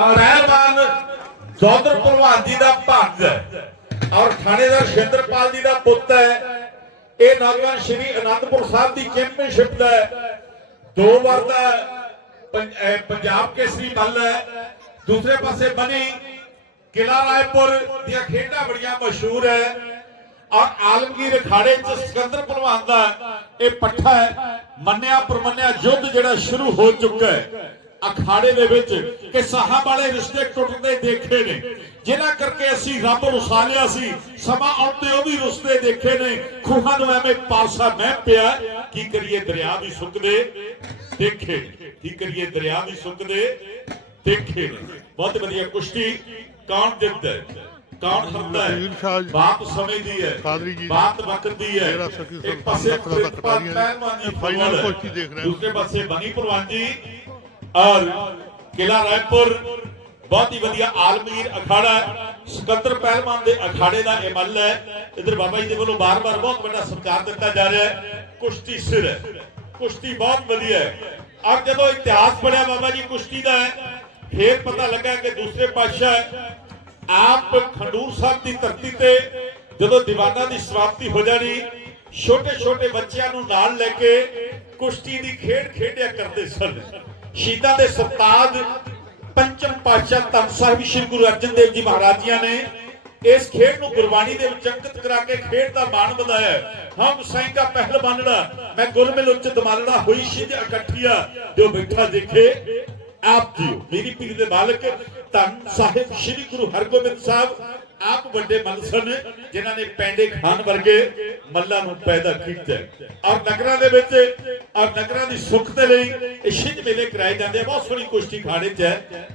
ਰਹਿਮਾਨ ਦੌਦਰ ਭਲਵਾਨ ਜੀ ਦਾ ਭਾਂਜ ਔਰ ਥਾਣੇਦਾਰ ਸ਼ਿੰਦਰਪਾਲ ਜੀ ਦਾ ਪੁੱਤ ਹੈ। ਇਹ ਨੌਜਵਾਨ ਸ਼੍ਰੀ ਅਨੰਦਪੁਰ ਸਾਹਿਬ ਦੀ ਚੈਂਪੀਅਨਸ਼ਿਪ ਦਾ ਦੋ ਵਾਰ ਦਾ ਪੰਜਾਬ ਕੇਸਰੀ ਮੱਲ ਹੈ। ਦੂਸਰੇ ਪਾਸੇ ਬਣੀ ਕਿਲਾ ਰਾਏਪੁਰ ਦੀਆਂ ਖੇਡਾਂ ਬੜੀਆਂ ਮਸ਼ਹੂਰ ਹੈ। ਔਰ ਆਲਮਗੀਰ ਅਖਾੜੇ ਚ ਸਿਕੰਦਰ ਪਹਿਲਵਾਨ ਦਾ ਇਹ ਪੱਠਾ ਹੈ। ਮੰਨਿਆ ਪਰਮੰਨਿਆ ਯੁੱਧ ਜਿਹੜਾ ਸ਼ੁਰੂ ਹੋ ਚੁੱਕਾ ਹੈ। ਅਖਾੜੇ ਦੇ ਵਿੱਚ ਕਿ ਸਾਹਾਂ ਵਾਲੇ ਰਿਸ਼ਤੇ ਟੁੱਟਦੇ ਦੇਖੇ ਨੇ ਜਿਨ੍ਹਾਂ ਕਰਕੇ ਅਸੀਂ ਰੱਬ ਰੁਸਾਲਿਆ ਸੀ ਸਮਾਂ ਆਉਂਦੇ ਉਹ ਵੀ ਰਿਸ਼ਤੇ ਦੇਖੇ ਨੇ ਖੂਹਾਂ ਨੂੰ ਐਵੇਂ ਪਾਸਾ ਮਹਿ ਪਿਆ ਕੀ ਕਰੀਏ ਦਰਿਆ ਵੀ ਸੁੱਕਦੇ ਦੇਖੇ। ਕੀ ਕਰੀਏ ਦਰਿਆ ਵੀ ਸੁੱਕਦੇ ਦੇਖੇ ਬਹੁਤ ਵਧੀਆ ਕੁਸ਼ਤੀ ਕੌਣ ਜਿੱਤਦਾ ਹੈ ਕੌਣ ਹਰਦਾ ਹੈ। ਬਾਤ ਸਮੇਂ ਦੀ ਹੈ। ਬਾਤ ਵਕਤ ਦੀ ਹੈ ਇੱਕ ਪਾਸੇ। ਪਹਿਲਵਾਨ ਫਾਈਨਲ। ਕੁਸ਼ਤੀ ਦੇਖ ਰਹੇ। ਦੂਸਰੇ ਪਾਸੇ ਭਲਵਾਨ ਜੀ ਔਰ ਕਿਲਾ ਰਾਏਪੁਰ ਬਹੁਤ ਹੀ ਵਧੀਆ ਆਲਮਗੀਰ ਅਖਾੜਾ ਹੈ। ਸਿਕੰਦਰ ਪਹਿਲਵਾਨ ਦੇ ਅਖਾੜੇ ਦਾ ਇਹ ਮੱਲ ਹੈ। ਇਧਰ ਬਾਬਾ ਜੀ ਦੇ ਵੱਲੋਂ ਬਾਰ-ਬਾਰ ਬਹੁਤ ਵੱਡਾ ਸਤਿਕਾਰ ਦਿੱਤਾ ਜਾ ਰਿਹਾ ਹੈ। ਕੁਸ਼ਤੀ ਸਿਰ ਹੈ। ਕੁਸ਼ਤੀ ਬਹੁਤ ਵਧੀਆ ਹੈ। ਔਰ ਜਦੋਂ ਇਤਿਹਾਸ ਪੜਿਆ ਬਾਬਾ ਜੀ ਕੁਸ਼ਤੀ ਦਾ ਫੇਰ ਪਤਾ ਲੱਗਾ ਕਿ ਦੂਸਰੇ ਪਾਤਸ਼ਾਹ ਆਪ ਖੰਡੂਰ ਸਾਹਿਬ ਦੀ ਧਰਤੀ ਤੇ ਜਦੋਂ ਦੀਵਾਨਾਂ ਦੀ ਸਮਾਪਤੀ ਹੋ ਜਾਣੀ ਛੋਟੇ ਛੋਟੇ ਬੱਚਿਆਂ ਨੂੰ ਨਾਲ ਲੈ ਕੇ ਕੁਸ਼ਤੀ ਦੀ ਖੇਡ ਖੇਡਿਆ ਕਰਦੇ ਸਨ। ਸ਼ਹੀਦਾਂ ਦੇ ਸਰਤਾਜ ਪੰਚਮ ਪਾਤਸ਼ਾਹ ਧੰਨ ਸਾਹਿਬ ਸ੍ਰੀ ਗੁਰੂ ਅਰਜਨ ਦੇਵ ਜੀ ਮਹਾਰਾਜ ਜੀਆਂ ਨੇ ਇਸ ਖੇਡ ਨੂੰ ਗੁਰਬਾਣੀ ਦੇ ਵਿੱਚ ਅੰਕਿਤ ਕਰਾ ਕੇ ਖੇਡ ਦਾ ਮਾਣ ਵਧਾਇਆ। ਹਮ ਸਾਈਂ ਪਹਿਲ ਪਹਿਲਵਾਨੜਾ ਮੈਂ ਗੁਰਮਿਲ ਉੱਚ ਦਮਾਲੜਾ ਹੋਈ ਸ਼ਿਜ ਇਕੱਠੀਆ ਜੋ ਬੈਠਾ ਦੇਖੇ, ਆਪ ਜੀਓ। ਮੇਰੀ ਪੀਰ ਦੇ ਮਾਲਕ ਧੰਨ ਸਾਹਿਬ ਸ੍ਰੀ ਗੁਰੂ ਹਰਗੋਬਿੰਦ ਸਾਹਿਬ ਆਪ ਵੱਡੇ ਮੱਲ ਸਨ ਜਿਨ੍ਹਾਂ ਨੇ ਪੈਂਡੇ ਖਾਨ ਵਰਗੇ ਮੱਲਾਂ ਨੂੰ ਪੈਦਾ ਕੀਤਾ। ਔਰ ਨਗਰਾਂ ਦੇ ਵਿੱਚ ਔਰ ਨਗਰਾਂ ਦੀ ਸੁੱਖ ਦੇ ਲਈ ਇਹ ਛਿੰਝ ਮੇਲੇ ਕਰਾਏ ਜਾਂਦੇ ਆ। ਬਹੁਤ ਸੋਹਣੀ ਕੁਸ਼ਤੀ ਖਾੜੇ 'ਚ ਹੈ।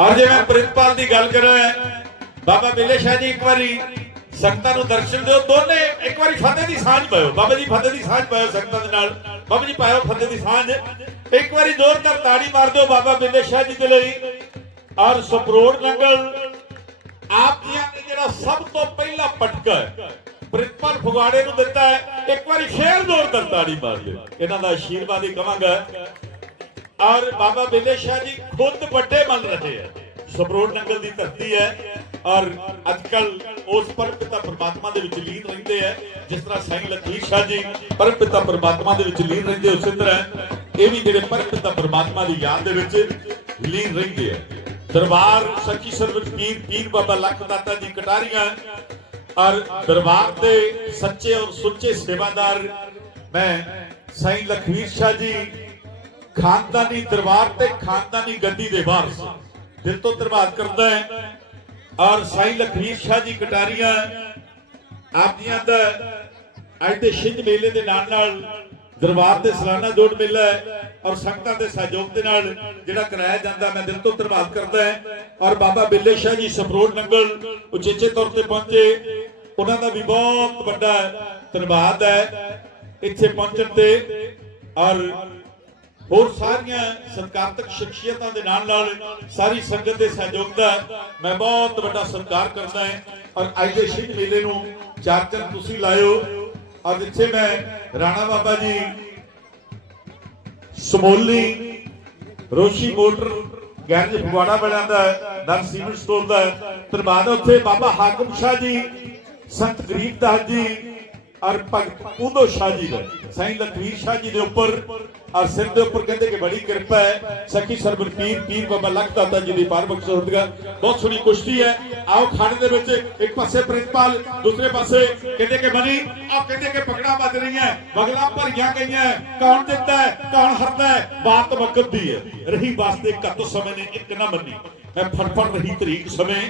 ਔਰ ਜੇ ਮੈਂ ਪ੍ਰਿੰਸੀਪਲ ਦੀ ਗੱਲ ਕਰਾਂ ਬਾਬਾ ਬਿੱਲੇ ਸ਼ਾਹ ਜੀ ਇੱਕ ਵਾਰੀ ਸੰਗਤਾਂ ਨੂੰ ਦਰਸ਼ਨ ਦਿਓ, ਦੋਨੇ ਇੱਕ ਵਾਰੀ ਫਤਿਹ ਦੀ ਸਾਂਝ ਪਾਇਓ। ਬਾਬਾ ਜੀ, ਫਤਿਹ ਦੀ ਸਾਂਝ ਪਾਇਓ ਸੰਗਤਾਂ ਦੇ ਨਾਲ। ਬਾਬਾ ਜੀ, ਪਾਇਓ ਫਤਿਹ ਦੀ ਸਾਂਝ। ਇੱਕ ਵਾਰੀ ਜ਼ੋਰਦਾਰ ਤਾੜੀ ਮਾਰ ਦਿਓ ਬਾਬਾ ਬਿੱਲੇ ਸ਼ਾਹ ਜੀ ਦੇ ਲਈ। ਔਰ ਸਪਰੋੜ ਨੰਗਲ ਆਪ ਜੀਆਂ ਨੇ ਜਿਹੜਾ ਸਭ ਤੋਂ ਪਹਿਲਾ ਪਟਕਾ ਹੈ ਪ੍ਰਿੰਸੀਪਲ ਫਗਵਾੜੇ ਨੂੰ ਦਿੱਤਾ ਹੈ, ਇੱਕ ਵਾਰੀ ਫੇਰ ਜ਼ੋਰਦਾਰ ਤਾੜੀ ਮਾਰ ਦਿਓ ਇਹਨਾਂ ਦਾ ਆਸ਼ੀਰਵਾਦ ਹੀ ਕਵਾਂਗਾ। ਔਰ ਬਾਬਾ ਬਿੱਲੇ ਸ਼ਾਹ ਜੀ ਖੁਦ ਵੱਡੇ ਮੰਨ ਰਹੇ ਹੈ। ਸਬਰੋਡ ਨੰਗਲ ਦੀ ਧਰਤੀ ਹੈ। ਔਰ ਅੱਜਕੱਲ ਉਸ ਪਰਮ ਪਰਮਾਤਮਾ ਦੇ ਵਿੱਚ ਲੀਨ ਰਹਿੰਦੇ ਹੈ ਜਿਸ ਤਰ੍ਹਾਂ ਸਾਈਂ ਲਖਵੀਰ ਸ਼ਾਹ ਜੀ ਪਰਮ ਪਰਮਾਤਮਾ ਦੇ ਵਿੱਚ ਲੀਨ ਰਹਿੰਦੇ ਉਸੇ ਤਰ੍ਹਾਂ, ਇਹ ਵੀ ਜਿਹੜੇ ਪਰਮ ਪਰਮਾਤਮਾ ਦੀ ਯਾਦ ਦੇ ਵਿੱਚ ਲੀਨ ਰਹਿੰਦੇ ਹੈ ਦਰਬਾਰ ਸੱਚੀ ਸਰਵਰ ਪੀਰ ਪੀਰ ਬਾਬਾ ਲੱਖ ਦਾਤਾ ਜੀ ਕਟਾਰੀਆਂ, ਔਰ ਦਰਬਾਰ ਦੇ ਸੱਚੇ ਔਰ ਸੁੱਚੇ ਸੇਵਾਦਾਰ ਮੈਂ ਸਾਈਂ ਲਖਵੀਰ ਸ਼ਾਹ ਜੀ, ਖਾਨਦਾਨੀ ਦਰਬਾਰ ਤੇ ਖਾਨਦਾਨੀ ਗੱਦੀ ਦੇ ਵਾਰਸ। ਦਿਲ ਤੋਂ ਧੰਨਵਾਦ ਕਰਦਾ ਹੈ ਔਰ ਸਾਈਂ ਲਖਵੀਰ ਸ਼ਾਹ ਜੀ ਕਟਾਰੀਆਂ ਆਪ ਜੀਆਂ ਦਾ ਅੱਜ ਦੇ ਛਿੰਝ ਮੇਲੇ ਦੇ ਨਾਲ ਨਾਲ ਦਰਬਾਰ ਦੇ ਸਾਲਾਨਾ ਜੋੜ ਮੇਲਾ ਔਰ ਸੰਗਤਾਂ ਦੇ ਸਹਿਯੋਗ ਦੇ ਨਾਲ ਜਿਹੜਾ ਕਰਾਇਆ ਜਾਂਦਾ, ਮੈਂ ਦਿਲ ਤੋਂ ਧੰਨਵਾਦ ਕਰਦਾ ਹੈ। ਔਰ ਬਾਬਾ ਬਿੱਲੇ ਸ਼ਾਹ ਜੀ ਸਪਰੋਟ ਨੰਗਲ ਉਚੇਚੇ ਤੌਰ ਤੇ ਪਹੁੰਚੇ, ਉਹਨਾਂ ਦਾ ਵੀ ਬਹੁਤ ਵੱਡਾ ਧੰਨਵਾਦ ਹੈ। ਇੱਥੇ ਪਹੁੰਚਣ ਤੇ ਔਰ ਹੋਰ ਸਾਰੀਆਂ ਸਤਿਕਾਰਤਕ ਸ਼ਖਸੀਅਤਾਂ ਦੇ ਨਾਲ ਨਾਲ ਸਾਰੀ ਸੰਗਤ ਦੇ ਸਹਿਯੋਗ ਦਾ ਮੈਂ ਬਹੁਤ ਵੱਡਾ ਸਤਿਕਾਰ ਕਰਦਾ ਹਾਂ ਔਰ ਅੱਜ ਦੇ ਸ਼ਹੀਦ ਮੇਲੇ ਨੂੰ ਚਾਰ ਚੰਨ ਤੁਸੀਂ ਲਾਇਓ। ਔਰ ਜਿੱਥੇ ਮੈਂ ਰਾਣਾ ਬਾਬਾ ਜੀ, ਸਮੋਲੀ, ਰੋਸ਼ੀ ਮੋਟਰ, ਗੈਰਜ ਫਗਵਾੜਾ ਵਾਲਿਆਂ ਦਾ ਦਰ ਸੀਮੈਂਟ ਸਟੋਰ ਦਾ ਧੰਨਵਾਦ ਉੱਥੇ ਬਾਬਾ ਹਾਕਮ ਸ਼ਾਹ ਜੀ, ਸੰਤ ਗਰੀਬ ਦਾਸ ਜੀ ਔਰ ਭਗਤ ਉਦੋ ਸ਼ਾਹ ਜੀ ਦਾ, ਸਾਈਂ ਲਖਵੀਰ ਸ਼ਾਹ ਜੀ ਦੇ ਉੱਪਰ, ਔਰ ਸਿਰ ਦੇ ਉੱਪਰ ਕਹਿੰਦੇ ਕਿ ਬੜੀ ਕਿਰਪਾ ਹੈ, ਸਖੀ ਸਰਬਰ ਪੀਰ ਪੀਰ ਬਾਬਾ ਲੱਖ ਜੀ ਦੀ ਪਾਰਬਖ ਸਰਦਗਾ ਬਹੁਤ ਸੋਹਣੀ ਕੁਸ਼ਤੀ ਹੈ। ਆਓ ਖਾਣੇ ਦੇ ਵਿੱਚ ਇੱਕ ਪਾਸੇ ਪ੍ਰਿੰਸੀਪਲ, ਦੂਸਰੇ ਪਾਸੇ ਕਹਿੰਦੇ ਕਿ ਬਣੀ ਆਹ ਕਹਿੰਦੇ ਕਿ ਪਕੜਾ ਵੱਜ ਰਹੀਆਂ ਬਗਲਾ ਭਰੀਆਂ ਗਈਆਂ, ਕੌਣ ਜਿੱਤਦਾ ਹੈ, ਕੌਣ ਹਾਰਦਾ ਹੈ? ਬਾਤ ਵਕਤ ਦੀ ਹੈ। ਰਹੀ ਵਾਸਤੇ ਕੱਤ ਸਮੇਂ ਨੇ ਇੱਕ ਨਾ ਮੰਨੀ। ਮੈਂ ਫੜਫੜ ਰਹੀ ਤਰੀਕ ਸਮੇਂ,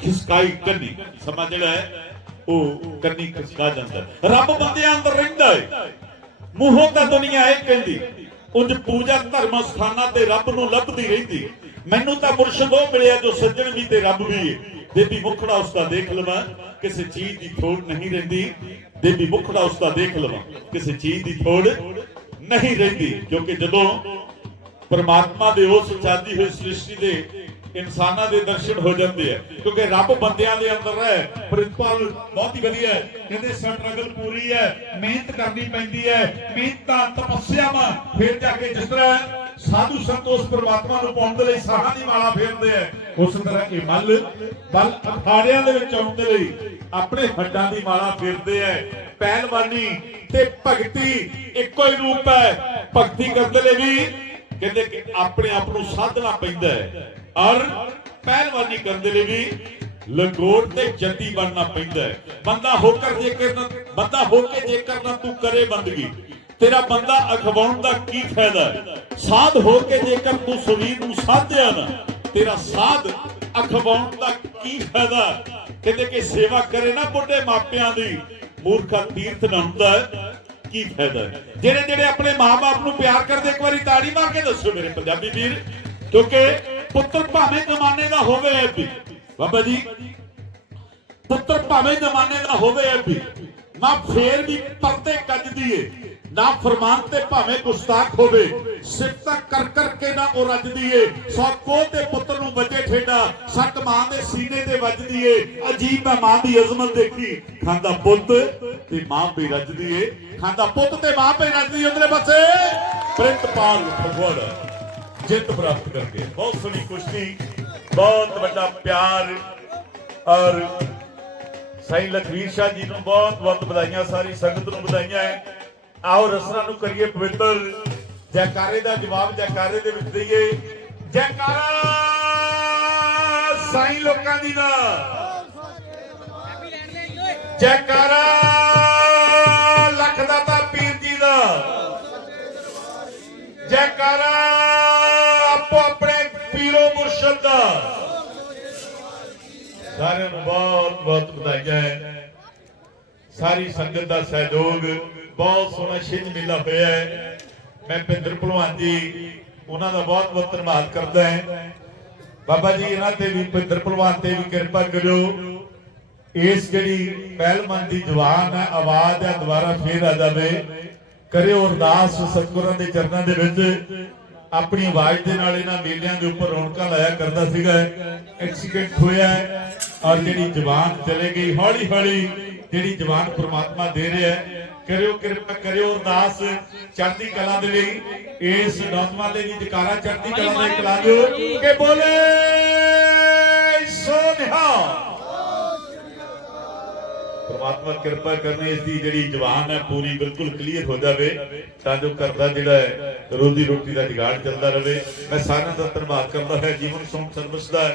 ਖਿਸਕਾਈ ਕੰਨੀ। ਸਮਾਂ ਜਿਹੜਾ ਹੈ ਉਹ ਕੰਨੀ ਖਿਸਕਾ ਜਾਂਦਾ ਰੱਬ ਬੰਦਿਆਂ ਅੰਦਰ ਰਹਿੰਦਾ ਹੈ ਮੂੰਹੋਂ ਤਾਂ ਦੁਨੀਆ ਇਹ ਕਹਿੰਦੀ ਉਂਝ ਪੂਜਾ ਧਰਮ ਸਥਾਨਾਂ ਤੇ ਰੱਬ ਨੂੰ ਲੱਭਦੀ ਰਹਿੰਦੀ ਮੈਨੂੰ ਤਾਂ ਮੁਰਸ਼ਿਦ ਉਹ ਮਿਲਿਆ ਜੋ ਸੱਜਣ ਵੀ ਤੇ ਰੱਬ ਵੀ ਹੈ ਦੇਵੀ ਮੁਖੜਾ ਉਸਦਾ ਦੇਖ ਲਵਾਂ, ਕਿਸੇ ਚੀਜ਼ ਦੀ ਥੋੜ ਨਹੀਂ ਰਹਿੰਦੀ। ਦੇਵੀ ਮੁਖੜਾ ਉਸਦਾ ਦੇਖ ਲਵਾਂ, ਕਿਸੇ ਚੀਜ਼ ਦੀ ਥੋੜ ਨਹੀਂ ਰਹਿੰਦੀ। ਕਿਉਂਕਿ ਜਦੋਂ ਪਰਮਾਤਮਾ ਦੇ ਉਸ ਚਾਦੀ ਹੋਈ ਸ੍ਰਿਸ਼ਟੀ ਦੇ ਇਨਸਾਨਾਂ ਦੇ ਦਰਸ਼ਨ ਹੋ ਜਾਂਦੇ ਆ। ਕਿਉਂਕਿ ਰੱਬ ਬੰਦਿਆਂ ਦੇ ਅੰਦਰ ਹੈ, ਪ੍ਰਿੰਸੀਪਲ ਬਹੁਤ ਹੀ ਵਧੀਆ ਹੈ। ਕਹਿੰਦੇ ਸਟਰਗਲ ਪੂਰੀ ਹੈ, ਮਿਹਨਤ ਕਰਨੀ ਪੈਂਦੀ ਹੈ, ਮਿਹਨਤਾਂ ਤਪੱਸਿਆਵਾਂ ਫਿਰ ਜਾ ਕੇ ਜਿਸ ਤਰ੍ਹਾਂ ਸਾਧੂ ਸੰਤ ਉਸ ਨੂੰ ਪਾਉਣ ਦੇ ਲਈ ਸਾਹਾਂ ਦੀ ਮਾਲਾ ਫੇਰਦੇ ਆ, ਉਸ ਤਰ੍ਹਾਂ ਇਹ ਮੱਲ ਬਲ ਅਖਾੜਿਆਂ ਦੇ ਵਿੱਚ ਆਉਣ ਦੇ ਲਈ ਆਪਣੇ ਹੱਡਾਂ ਦੀ ਮਾਲਾ ਫੇਰਦੇ ਆ। ਪਹਿਲਵਾਨੀ ਤੇ ਭਗਤੀ ਇੱਕੋ ਹੀ ਰੂਪ ਹੈ। ਭਗਤੀ ਕਰਨ ਲਈ ਵੀ ਕਹਿੰਦੇ ਕਿ ਆਪਣੇ ਆਪ ਨੂੰ ਸਾਧਣਾ ਪੈਂਦਾ ਹੈ। ਔਰ ਪਹਿਲਵਾਨੀ ਕਰਨ ਦੇ ਲਈ ਵੀ ਲੰਗੋਟ ਤੇ ਜੱਦੀ ਬਣਨਾ ਪੈਂਦਾ ਹੈ। ਬੰਦਾ ਹੋ ਜੇਕਰ ਨਾ ਬੰਦਾ ਹੋ ਕੇ ਜੇਕਰ ਨਾ ਤੂੰ ਕਰੇ ਬੰਦਗੀ। ਤੇਰਾ ਬੰਦਾ ਅਖਵਾਉਣ ਦਾ ਕੀ ਫਾਇਦਾ ਹੈ? ਸਾਧ ਹੋ ਕੇ ਜੇਕਰ ਤੂੰ ਸਰੀਰ ਨੂੰ ਸਾਧਿਆ ਨਾ। ਤੇਰਾ ਸਾਧ ਅਖਵਾਉਣ ਦਾ ਕੀ ਫਾਇਦਾ ਕਹਿੰਦੇ ਕਿ ਸੇਵਾ ਕਰੇ ਨਾ ਬੁੱਢੇ ਮਾਪਿਆਂ ਦੀ। ਮੂਰਖਾ ਤੀਰਥ ਨਾ ਹੁੰਦਾ ਕੀ ਫਾਇਦਾ ਜਿਹੜੇ ਜਿਹੜੇ ਆਪਣੇ ਮਾਪੇ ਨੂੰ ਪਿਆਰ ਕਰਦੇ, ਇੱਕ ਵਾਰੀ ਤਾੜੀ ਮਾਰ ਕੇ ਦੱਸੋ ਮੇਰੇ ਪੰਜਾਬੀ ਵੀਰ। ਕਿਉਂਕਿ ਪੁੱਤਰ ਭਾਵੇਂ ਜ਼ਮਾਨੇ ਦਾ ਹੋਵੇ ਵੀ। ਬਾਬਾ ਜੀ, ਪੁੱਤਰ ਭਾਵੇਂ ਜ਼ਮਾਨੇ ਦਾ ਹੋਵੇ ਵੀ। ਨਾ ਫੇਰ ਵੀ ਪਰਦੇ ਕੱਜਦੀ ਏ ਨਾ ਫਰਮਾਨ ਤੇ ਭਾਵੇਂ ਗੁਸਤਾਖ ਹੋਵੇ। ਸਿਫਤਾਂ ਕਰ ਕਰਕੇ ਨਾ ਉਹ ਰੱਜਦੀ ਏ ਸੌ ਕੋ ਤੇ ਪੁੱਤਰ ਨੂੰ ਵੱਜੇ ਠੇਡਾ ਸੱਟ ਮਾਂ ਦੇ ਸੀਨੇ ਤੇ ਵੱਜਦੀ ਏ ਅਜੀਬ ਹੈ ਮਾਂ ਦੀ ਅਜ਼ਮਤ ਦੇਖੀ। ਖਾਂਦਾ ਪੁੱਤ ਤੇ ਮਾਂ ਵੀ ਰੱਜਦੀ ਏ ਖਾਂਦਾ ਪੁੱਤ ਤੇ ਮਾਂ ਵੀ ਰੱਜਦੀ ਉਧਰੇ ਪਾਸੇ ਪ੍ਰਿੰਤਪਾਲ ਭਗਵਾਨ ਜਿੱਤ ਪ੍ਰਾਪਤ ਕਰਕੇ। ਬਹੁਤ ਸੋਹਣੀ ਕੁਸ਼ਤੀ। ਬਹੁਤ ਵੱਡਾ ਪਿਆਰ ਔਰ ਸਾਈਂ ਲਖਵੀਰ ਸ਼ਾਹ ਜੀ ਨੂੰ ਬਹੁਤ ਬਹੁਤ ਵਧਾਈਆਂ, ਸਾਰੀ ਸੰਗਤ ਨੂੰ ਵਧਾਈਆਂ ਹੈ ਆਓ ਰਸਨਾ ਨੂੰ ਕਰੀਏ ਪਵਿੱਤਰ। ਜੈਕਾਰੇ ਦਾ ਜਵਾਬ ਜੈਕਾਰੇ ਦੇ ਵਿੱਚ ਦਈਏ। ਜੈਕਾਰਾ ਸਾਈਂ ਲੋਕਾਂ ਦੀ ਦਾ ਜੈਕਾਰਾ ਲੱਖ ਦਾਤਾ ਪੀਰ ਜੀ ਦਾ। ਜੈਕਾਰਾ ਆਪੋ ਆਪਣੇ ਪੀਰੋ ਮੁਰਸ਼ਦ ਦਾ। ਸਾਰਿਆਂ ਨੂੰ ਬਹੁਤ ਬਹੁਤ ਵਧਾਈਆਂ ਸਾਰੀ ਸੰਗਤ ਦਾ ਸਹਿਯੋਗ, ਬਹੁਤ ਸੋਹਣਾ ਛਿੰਝ ਮੇਲਾ ਹੋਇਆ ਹੈ ਮੈਂ ਪਿੰਦਰ ਭਲਵਾਨ ਜੀ, ਉਹਨਾਂ ਦਾ ਬਹੁਤ ਬਹੁਤ ਧੰਨਵਾਦ ਕਰਦਾ ਹਾਂ ਬਾਬਾ ਜੀ, ਇਹਨਾਂ ਤੇ ਵੀ ਪਿੰਦਰ ਭਲਵਾਨ ਤੇ ਵੀ ਕਿਰਪਾ ਕਰਿਓ। ਇਸ ਜਿਹੜੀ ਪਹਿਲਮਨ ਦੀ ਜਵਾਨ ਹੈ ਆਵਾਜ਼ ਹੈ ਦੁਬਾਰਾ ਫੇਰ ਆ ਜਾਵੇ। ਕਰਿਓ ਅਰਦਾਸ ਸਤਿਗੁਰਾਂ ਦੇ ਚਰਨਾਂ ਦੇ ਵਿੱਚ। ਆਪਣੀ ਆਵਾਜ਼ ਦੇ ਨਾਲ ਇਹਨਾਂ ਮੇਲਿਆਂ ਦੇ ਉੱਪਰ ਰੌਣਕਾਂ ਲਾਇਆ ਕਰਦਾ ਸੀਗਾ। ਐਕਸੀਡੈਂਟ ਹੋਇਆ ਹੈ ਔਰ ਜਿਹੜੀ ਜਵਾਨ ਚਲੇ ਗਈ ਹੌਲੀ ਹੌਲੀ ਜਿਹੜੀ ਜਵਾਨ ਪ੍ਰਮਾਤਮਾ ਦੇ ਰਿਹਾ ਹੈ। ਕਰਿਓ ਕਿਰਪਾ ਕਰਿਓ ਅਰਦਾਸ ਚੜ੍ਹਦੀ ਕਲਾ ਦੇ ਲਈ ਇਸ ਨੌਜਵਾਨ ਲਈ ਜਕਾਰਾ ਚੜ੍ਹਦੀ ਕਲਾ ਦਾ ਇੱਕ ਲਾ ਦਿਓ। ਕਿ ਬੋਲੇ ਸੋਨਿਹਾ ਪ੍ਰਮਾਤਮਾ ਕਿਰਪਾ ਕਰਨੀ ਇਸ ਦੀ ਜਿਹੜੀ ਜਵਾਨ ਹੈ, ਪੂਰੀ ਬਿਲਕੁਲ ਕਲੀਅਰ ਹੋ ਜਾਵੇ, ਤਾਂ ਜੋ ਘਰ ਦਾ ਜਿਹੜਾ ਹੈ, ਰੋਜ਼ੀ ਰੋਟੀ ਦਾ ਜੁਗਾੜ ਚੱਲਦਾ ਰਹੇ। ਮੈਂ ਸਾਰਿਆਂ ਦਾ ਧੰਨਵਾਦ ਕਰਦਾ ਹਾਂ, ਜੀਵਨ ਸੌਂਗ ਸਰਵਿਸ ਦਾ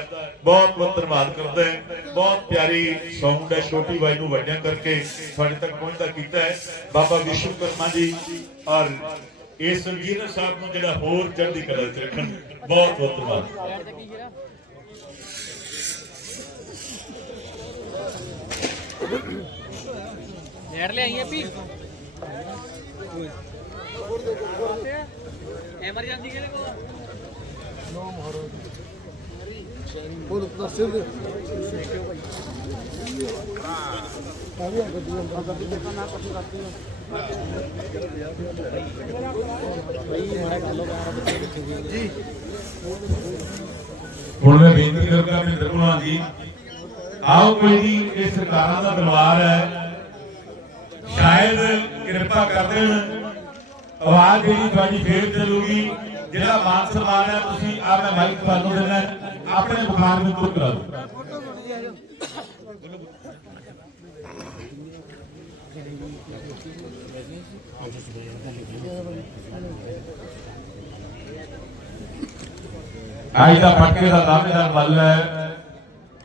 ਬਹੁਤ ਬਹੁਤ ਧੰਨਵਾਦ ਕਰਦਾ ਹਾਂ। ਬਹੁਤ ਪਿਆਰੀ ਸੌਂਗ ਹੈ, ਛੋਟੀ ਬਾਈ ਨੂੰ ਵੱਡਿਆਂ ਕਰਕੇ ਤੁਹਾਡੇ ਤੱਕ ਪਹੁੰਚਦਾ ਕੀਤਾ ਹੈ। ਬਾਬਾ ਵਿਸ਼ਵਕਰਮਾ ਜੀ ਔਰ ਇਸ ਸੰਗੀਤ ਸਾਹਿਬ ਨੂੰ ਜਿਹੜਾ ਹੋਰ ਚੜ੍ਹਦੀ ਕਲਾ ਵਿੱਚ ਰੱਖਣ, ਬਹੁਤ ਬਹੁਤ ਧੰਨਵਾਦ। ਲੈਟ ਲੈ ਆਈਏ ਪੀ ਐਮਰਜੈਂਸੀ ਕਿਹਦੇ ਕੋਲ? ਬੋਲ ਦੱਸਿਓ ਜੀ ਹੁਣ ਮੈਂ ਬੇਨਤੀ ਕਰਦਾ ਮਹਿੰਦਰ ਭਲਵਾਨ ਜੀ ਆਓ ਕੋਈ ਨਹੀਂ ਇਹ ਸਰਕਾਰਾਂ ਦਾ ਦਰਬਾਰ ਹੈ। ਸ਼ਾਇਦ ਕਿਰਪਾ ਕਰ ਦੇਣ। ਆਵਾਜ਼ ਜਿਹੜੀ ਤੁਹਾਡੀ ਫੇਰ ਚੱਲੂਗੀ ਜਿਹੜਾ ਮਾਨ ਸਨਮਾਨ ਹੈ ਤੁਸੀਂ ਆ ਮੈਂ ਮਾਈਕ ਤੁਹਾਨੂੰ ਦੇਣਾ ਹੈ, ਆਪਣੇ ਬੁਖਾਰ ਨੂੰ ਦੂਰ ਕਰਾ ਦਿਓ। ਅੱਜ ਦਾ ਪਟਕੇ ਦਾ ਦਾਅਵੇਦਾਰ ਮੱਲ ਹੈ।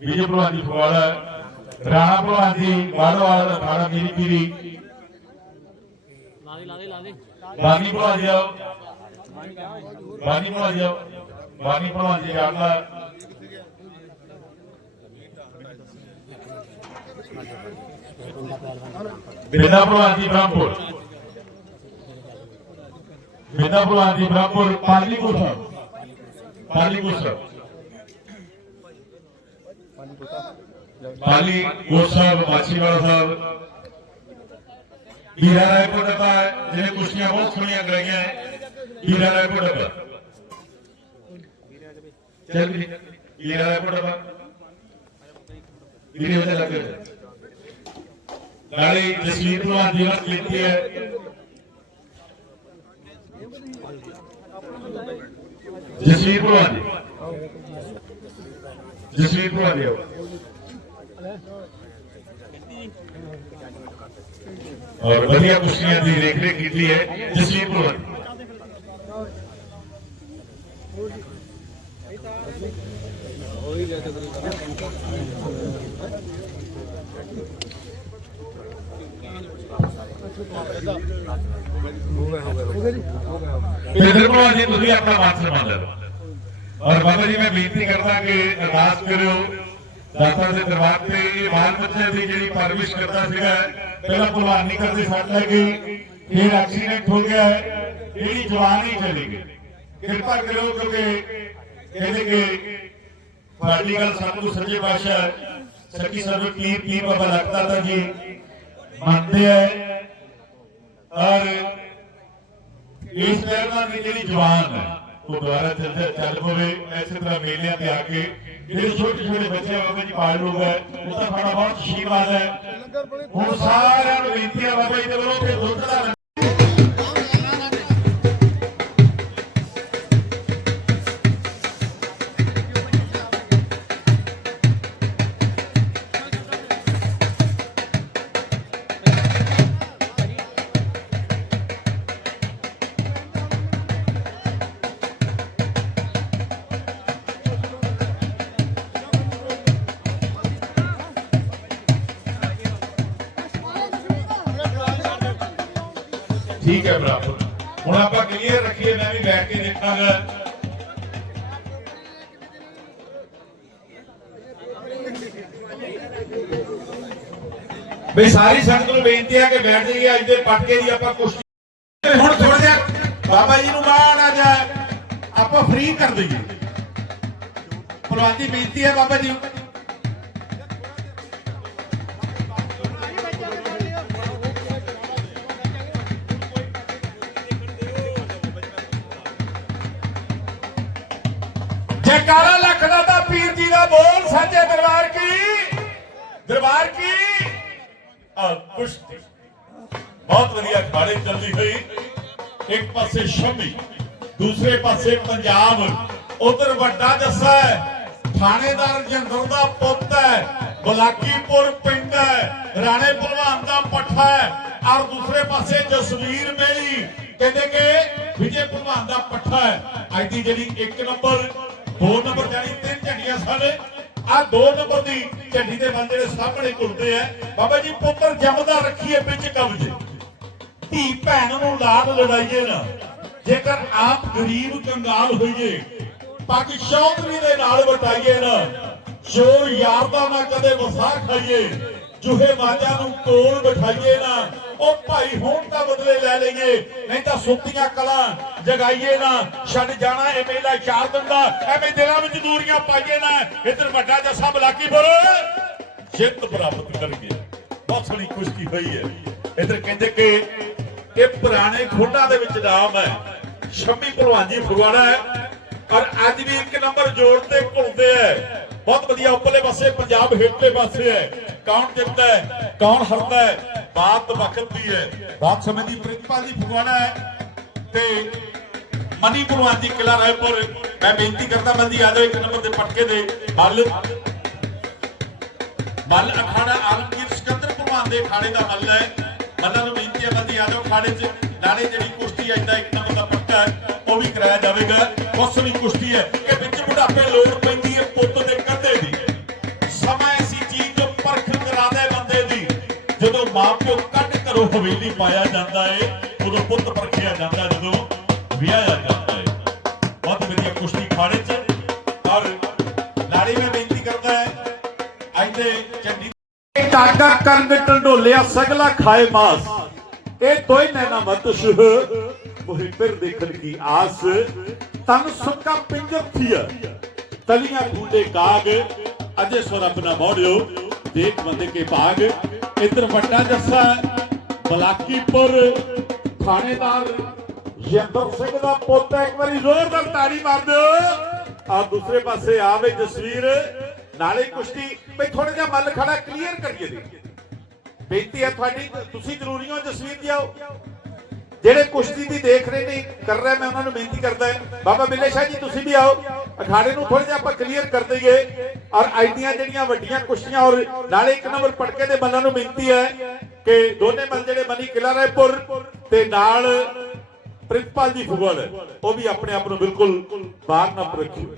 ਵਿਜੇ ਭਲਵਾਨ ਜੀ ਫੁੱਲ ਰਾਣਾ ਭਲਵਾਨ ਦਾ ਥਾਣਾ ਮੀਰੀ ਪੀਰੀ ਲਾ ਦੇ ਲਾ ਦੇ ਲਾ ਦੇ। ਬਾਨੀ ਭਲਵਾਨ ਜੀ ਬਾਨੀ ਭਲਵਾਨ ਜੀ ਬਾਨੀ ਭਲਵਾਨ ਜੀ ਜਾਣਦਾ ਬਿੰਦਾ ਭਲਵਾਨ ਜੀ ਬ੍ਰਹਮਪੁਰ। ਬਿੰਦਾ ਭਲਵਾਨ ਜੀ ਬ੍ਰਹਮਪੁਰ ਪਾਲੀ ਕੋਠਾ ਪਾਲੀ ਕੋਠਾ ਪਾਲੀ ਕੋਟ ਸਾਹਿਬ, ਮਾਛੀਵਾੜਾ ਸਾਹਿਬ। ਹੀਰਾ ਰਾਏਪੁਰ ਡੱਬਾ ਜਿਹਨੇ ਕੁਸ਼ਤੀਆਂ ਬਹੁਤ ਸੋਹਣੀਆਂ ਕਰਾਈਆਂ ਹੀਰਾ ਰਾਏਪੁਰ ਡੱਬਾ ਚੱਲ ਵੀ ਹੀਰਾ ਰਾਏਪੁਰ ਡੱਬਾ ਵੀਰੇ, ਉਹਦੇ ਲੱਗੇ ਨਾਲੇ ਜਸਵੀਰ ਭਲਵਾਨ ਜੀ ਨਾਲ ਕੀਤੀ ਹੈ। ਜਸਵੀਰ ਭਲਵਾਨ ਜੀ ਜਸਵੀਰ ਭਲਵਾਨ ਜੀ ਆਓ। ਔਰ ਵਧੀਆ ਕੁਸ਼ਤੀਆਂ ਦੀ ਦੇਖ ਰੇਖ ਕੀਤੀ ਹੈ ਜਸਵੀਰ ਭਲਵਾਨ ਪਿੰਦਰ ਭਲਵਾਨ ਜੀ ਤੁਸੀਂ ਆਪਣਾ ਮਾਨ ਸਨਮਾਨ ਲੈ ਲਓ ਔਰ ਬਾਬਾ ਜੀ, ਮੈਂ ਬੇਨਤੀ ਕਰਦਾ ਕਿ ਅਰਦਾਸ ਕਰਿਓ। ਦਾਤਾ ਦੇ ਦਰਬਾਰ ਤੇ ਇਹ ਬਾਲ ਬੱਚੇ ਦੀ ਜਿਹੜੀ ਪਰਵਿਸ਼ ਕਰਦਾ ਸੀਗਾ, ਪਹਿਲਾਂ ਭਲਵਾਨ ਕਰਦੇ ਸੱਟ ਲੱਗ ਗਈ, ਫਿਰ ਐਕਸੀਡੈਂਟ ਹੋ ਗਿਆ, ਜਿਹੜੀ ਜਵਾਨ ਚਲੀ ਗਈ। ਕਿਰਪਾ ਕਰਿਓ ਕਿਉਂਕਿ ਕਹਿੰਦੇ ਕਿ ਤੁਹਾਡੀ ਗੱਲ ਸਾਨੂੰ ਸੱਜੇ ਪਾਤਸ਼ਾਹ, ਸੱਚੀ ਸਰਵ ਪੀਰ ਪੀਰ ਬਾਬਾ ਲੱਗਦਾ ਤਾਂ ਜੀ ਮੰਨਦੇ ਆ। ਔਰ ਇਸ ਪਹਿਲਵਾਨ ਦੀ ਜਿਹੜੀ ਜਵਾਨ ਹੈ ਉਹ ਦੁਆਰਾ ਚੱਲ ਚੱਲ ਪਵੇ ਇਸੇ ਤਰ੍ਹਾਂ ਮੇਲਿਆਂ ਤੇ ਆ ਕੇ ਜਿਹੜੇ ਛੋਟੇ ਛੋਟੇ ਬੱਚੇ ਬਾਬਾ ਜੀ ਪਾਲ ਲੋਕ ਹੈ ਉਹ ਤਾਂ ਸਾਡਾ ਬਹੁਤ ਆਸ਼ੀਰਵਾਦ ਹੈ ਹੁਣ ਸਾਰਿਆਂ ਨੂੰ ਬੇਨਤੀ ਹੈ ਬਾਬਾ ਜੀ ਦੇ ਵੱਲੋਂ ਕਿ ਦੁੱਧ ਦਾ ਠੀਕ ਹੈ ਬਰਾਬਰ ਹੁਣ ਆਪਾਂ ਕਲੀਅਰ ਰੱਖੀਏ, ਮੈਂ ਵੀ ਬੈਠ ਕੇ ਦੇਖਾਂਗਾ। ਬਈ ਸਾਰੀ ਸੰਗਤ ਨੂੰ ਬੇਨਤੀ ਹੈ ਕਿ ਬੈਠ ਜਾਈਏ, ਅੱਜ ਦੇ ਪਟਕੇ ਦੀ ਆਪਾਂ ਕੁਸ਼ਤੀ ਹੁਣ ਥੋੜਾ ਜਿਹਾ ਬਾਬਾ ਜੀ ਨੂੰ ਮਾੜਾ ਜਿਹਾ ਆਪਾਂ ਫ੍ਰੀ ਕਰ ਦਈਏ। ਭਲਵਾਨ ਦੀ ਬੇਨਤੀ ਹੈ ਬਾਬਾ ਜੀ ਜੈਕਾਰਾ ਲੱਖ ਦਾ ਤਾਂ ਪੀਰ ਜੀ ਦਾ ਬੋਲ ਸਾਜੇ ਦਰਬਾਰ ਕੀ? ਦਰਬਾਰ ਕੀ? ਆ ਕੁਸ਼ਤੀ ਬਹੁਤ ਵਧੀਆ ਖਾੜੇ ਚੱਲਦੀ ਹੋਈ। ਇੱਕ ਪਾਸੇ ਸ਼ਮੀ, ਦੂਸਰੇ ਪਾਸੇ ਪੰਜਾਬ। ਉਧਰ ਵੱਡਾ ਜੱਸਾ ਹੈ। ਥਾਣੇਦਾਰ ਜੰਦਰ ਦਾ ਪੁੱਤ ਹੈ। ਬਲਾਕੀਪੁਰ ਪਿੰਡ ਹੈ। ਰਾਣੇ ਭਲਵਾਨ ਦਾ ਪੱਠਾ ਹੈ। ਔਰ ਦੂਸਰੇ ਪਾਸੇ ਜਸਵੀਰ ਮੇਲੀ। ਕਹਿੰਦੇ ਕਿ ਵਿਜੇ ਭਲਵਾਨ ਦਾ ਪੱਠਾ ਹੈ। ਅੱਜ ਦੀ ਜਿਹੜੀ 1 ਨੰਬਰ 2 ਨੰਬਰ ਜਾਨੀ ਤਿੰਨ ਝੰਡੀਆਂ ਸਨ ਆ 2 ਨੰਬਰ ਦੀ ਝੰਡੀ ਦੇ ਬੰਦੇ ਜਿਹੜੇ ਸਾਹਮਣੇ ਘੁਲਦੇ ਆ। ਬਾਬਾ ਜੀ, ਪੁੱਤਰ ਜੰਮਦਾ ਰੱਖੀਏ ਵਿੱਚ ਕਬਜ਼ੇ। ਧੀ ਭੈਣ ਨੂੰ ਲਾਡ ਲੜਾਈਏ ਨਾ। ਜੇਕਰ ਆਪ ਗਰੀਬ ਕੰਗਾਲ ਹੋਈਏ ਪੱਗ ਚੌਧਰੀ ਦੇ ਨਾਲ ਵਟਾਈਏ ਨਾ। ਚੋਰ ਯਾਰ ਦਾ ਨਾ ਕਦੇ ਵਸਾ ਖਾਈਏ। ਜੁਹੇ ਮਾਜਾ ਨੂੰ ਕੋਲ ਬਿਠਾਈਏ ਨਾ। ਉਹ ਭਾਈ ਹੁਣ ਤਾਂ ਬਦਲੇ ਲੈ ਲਈਏ। ਨਹੀਂ ਤਾਂ ਸੁੱਤੀਆਂ ਕਲਾਂ ਜਗਾਈਏ ਨਾ। ਛੱਡ ਜਾਣਾ ਇਹ ਮੇਲਾ ਚਾਰ ਦਿਨ ਐਵੇਂ ਦਿਲਾਂ ਵਿੱਚ ਦੂਰੀਆਂ ਪਾਈਏ ਨਾ। ਇਧਰ ਵੱਡਾ ਜੱਸਾ ਬਲਾਕੀ ਜਿੱਤ ਪ੍ਰਾਪਤ ਕਰ ਗਿਆ ਕੁਸ਼ਤੀ ਹੋਈ ਹੈ। ਇਧਰ ਕਹਿੰਦੇ ਕਿ ਇਹ ਪੁਰਾਣੇ ਖੋਡਾਂ ਦੇ ਵਿੱਚ ਨਾਮ ਹੈ। ਸ਼ੰਮੀ ਭਲਵਾਨ ਜੀ ਫਗਵਾੜਾ ਹੈ। ਔਰ ਅੱਜ ਵੀ ਇੱਕ ਨੰਬਰ ਜੋੜ ਤੇ ਘੁਲਦੇ ਹੈ। ਬਹੁਤ ਵਧੀਆ, ਉੱਪਰਲੇ ਪਾਸੇ ਪੰਜਾਬ ਹੇਠਲੇ ਪਾਸੇ ਹੈ। ਕੌਣ ਜਿੱਤਦਾ ਹੈ? ਕੌਣ ਹਾਰਦਾ ਹੈ? ਬਾਤ ਵਕਤ ਦੀ ਹੈ। ਬਾਤ ਸਮੇਂ ਦੀ ਪ੍ਰਿੰਸੀਪਲ ਦੀ ਫਗਵਾੜਾ ਹੈ ਤੇ ਮਨੀ ਭਲਵਾਨ ਜੀ ਕਿਲਾ ਰਾਏਪੁਰ। ਮੈਂ ਬੇਨਤੀ ਕਰਦਾ, ਬੰਦੀ ਆ ਜਾਓ, ਇੱਕ ਨੰਬਰ ਦੇ ਪਟਕੇ ਦੇ। ਮੱਲ ਮੱਲ ਅਖਾੜਾ ਆਲਮਗੀਰ ਸਿਕੰਦਰ ਭਲਵਾਨ ਦੇ ਅਖਾੜੇ ਦਾ ਮੱਲ ਹੈ। ਮੱਲਾਂ ਨੂੰ ਬੇਨਤੀ ਹੈ, ਬੰਦੀ ਆ ਜਾਓ, ਅਖਾੜੇ 'ਚ ਨਾਲੇ ਜਿਹੜੀ ਕੁਸ਼ਤੀ ਅੱਜ ਇੱਕ ਨੰਬਰ ਦਾ ਪੱਕਾ ਉਹ ਵੀ ਕਰਾਇਆ ਜਾਵੇਗਾ। ਬਹੁਤ ਸੋਹਣੀ ਕੁਸ਼ਤੀ ਹੈ ਕਿ ਵਿੱਚ ਬੁਢਾਪੇ ਲੋੜ ਪੈਂਦੀ ਹੈ, ਪੁੱਤ ਦੇ ਕੰਧੇ ਦੀ। ਸਮਾਂ ਐਸੀ ਚੀਜ਼ ਜੋ ਪਰਖ ਕਰਾ ਦੇ ਬੰਦੇ ਦੀ। ਜਦੋਂ ਮਾਪਿਓ ਕੱਢ ਘਰੋਂ ਹਵੇਲੀ ਪਾਇਆ ਜਾਂਦਾ ਏ, ਉਦੋਂ ਪੁੱਤ ਪਰਖਿਆ ਜਾਂਦਾ ਜਦੋਂ ਵਿਆਹਿਆ ਜਾਂਦਾ ਏ। ਬਹੁਤ ਵਧੀਆ ਕੁਸ਼ਤੀ ਕੁਸ਼ਤੀ ਖਾਣੇ 'ਚ। ਔਰ ਨਾਲੇ ਮੈਂ ਬੇਨਤੀ ਕਰਦਾ ਹੈ ਅੱਜ ਦੇ ਚੰਡੀ ਕਾਗਾ ਕੰਗ ਟੰਡੋਲਿਆ ਸਗਲਾ ਖਾਏ ਮਾਸ। ਇਹ ਦੋਈ ਨੈਣਾ ਮਤਸ਼। ਉਹੀ ਫਿਰ ਦੇਖਣ ਕੀ ਆਸ। ਤਨ ਸੁੱਕਾ ਪਿੰਜਰ ਥੀਆ ਤਲੀਆਂ ਫੂਟੇ ਕਾਗ, ਅਜੇ ਸੋ ਰੱਬ ਨਾ ਮੋੜਿਓ। ਦੇਖ ਬੰਦੇ ਕੇ ਭਾਗ, ਇਧਰ ਵੱਡਾ ਜੱਸਾ ਬਲਾਕੀਪੁਰ। ਥਾਣੇਦਾਰ ਯੰਦਰ ਸਿੰਘ ਦਾ ਪੁੱਤ ਇੱਕ ਵਾਰੀ ਜ਼ੋਰਦਾਰ ਤਾੜੀ ਮਾਰ ਦਿਓ। ਆ ਦੂਸਰੇ ਪਾਸੇ ਆਵੇ ਜਸਵੀਰ, ਨਾਲੇ ਕੁਸ਼ਤੀ, ਬਈ ਥੋੜਾ ਜਿਹਾ ਮੱਲ ਖੜਾ ਕਲੀਅਰ ਕਰੀਏ। ਦੀ ਬੇਨਤੀ ਹੈ ਤੁਹਾਡੀ, ਤੁਸੀਂ ਜ਼ਰੂਰੀ ਹੋ ਜਸਵੀਰ ਜੀ, ਆਓ। ਜਿਹੜੇ ਕੁਸ਼ਤੀ ਦੀ ਦੇਖ ਰਹੇ ਨੇ ਕਰ ਰਿਹਾ, ਮੈਂ ਉਹਨਾਂ ਨੂੰ ਬੇਨਤੀ ਕਰਦਾ ਬਾਬਾ ਬਿੱਲੇ ਸ਼ਾਹ ਜੀ, ਤੁਸੀਂ ਵੀ ਆਓ। ਅਖਾੜੇ ਨੂੰ ਥੋੜਾ ਜਿਹਾ ਆਪਾਂ ਕਲੀਅਰ ਕਰ ਦਈਏ ਔਰ ਆਈਡੀਆਂ ਜਿਹੜੀਆਂ ਵੱਡੀਆਂ ਕੁਸ਼ਤੀਆਂ ਔਰ ਨਾਲੇ ਇੱਕ ਨੰਬਰ ਪਟਕੇ ਦੇ ਬੱਲਾਂ ਨੂੰ ਬੇਨਤੀ ਹੈ ਕਿ ਦੋਨੇ ਬੱਲ ਜਿਹੜੇ ਬਣੀ ਕਿਲਾ ਰਾਏਪੁਰ ਤੇ ਨਾਲ ਪ੍ਰਿੰਸੀਪਲ ਦੀ ਫੁਗਲ ਉਹ ਵੀ ਆਪਣੇ ਆਪ ਨੂੰ ਬਿਲਕੁਲ ਬਾਹਰ ਨਾ ਰੱਖਿਓ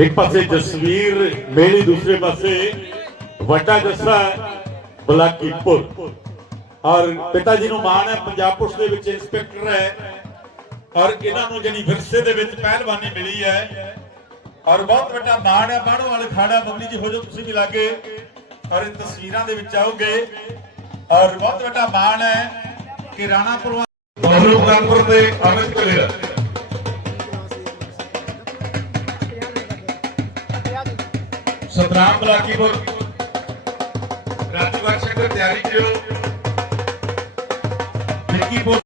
ਇੱਕ ਪਾਸੇ ਜਸਵੀਰ, ਮੇਲੀ ਦੂਸਰੇ ਪਾਸੇ ਵੱਡਾ ਜੱਸਾ ਬਲਾਕੀਪੁਰ। ਔਰ ਪਿਤਾ ਜੀ ਨੂੰ ਮਾਣ ਹੈ, ਪੰਜਾਬ ਪੁਲਿਸ ਦੇ ਵਿੱਚ ਇੰਸਪੈਕਟਰ ਹੈ। ਔਰ ਇਹਨਾਂ ਨੂੰ ਜਿਹੜੀ ਵਿਰਸੇ ਦੇ ਵਿੱਚ ਪਹਿਲਵਾਨੀ ਮਿਲੀ ਹੈ। ਔਰ ਬਹੁਤ ਵੱਡਾ ਮਾਣ ਹੈ ਬਾਣੋ ਵਾਲੇ ਖਾੜਾ ਬਬਲੀ ਜੀ, ਹੋ ਜਾਓ ਤੁਸੀਂ ਵੀ ਲਾਗੇ। ਔਰ ਇਹ ਤਸਵੀਰਾਂ ਦੇ ਵਿੱਚ ਆਓਗੇ। ਔਰ ਬਹੁਤ ਵੱਡਾ ਮਾਣ ਹੈ ਕਿ ਰਾਣਾ ਪਰਵਾਨ ਬਹਲੂ ਕਾਨਪੁਰ ਤੇ ਅਮਿਤ ਕਲੇਰ ਸਤਨਾਮ ਬਲਾਕੀਪੁਰ ਰਾਜੂ ਵਰਸ਼ਕਰ ਤਿਆਰੀ ਕਰਿਓ। ਵਿੱਕੀਪੁਰ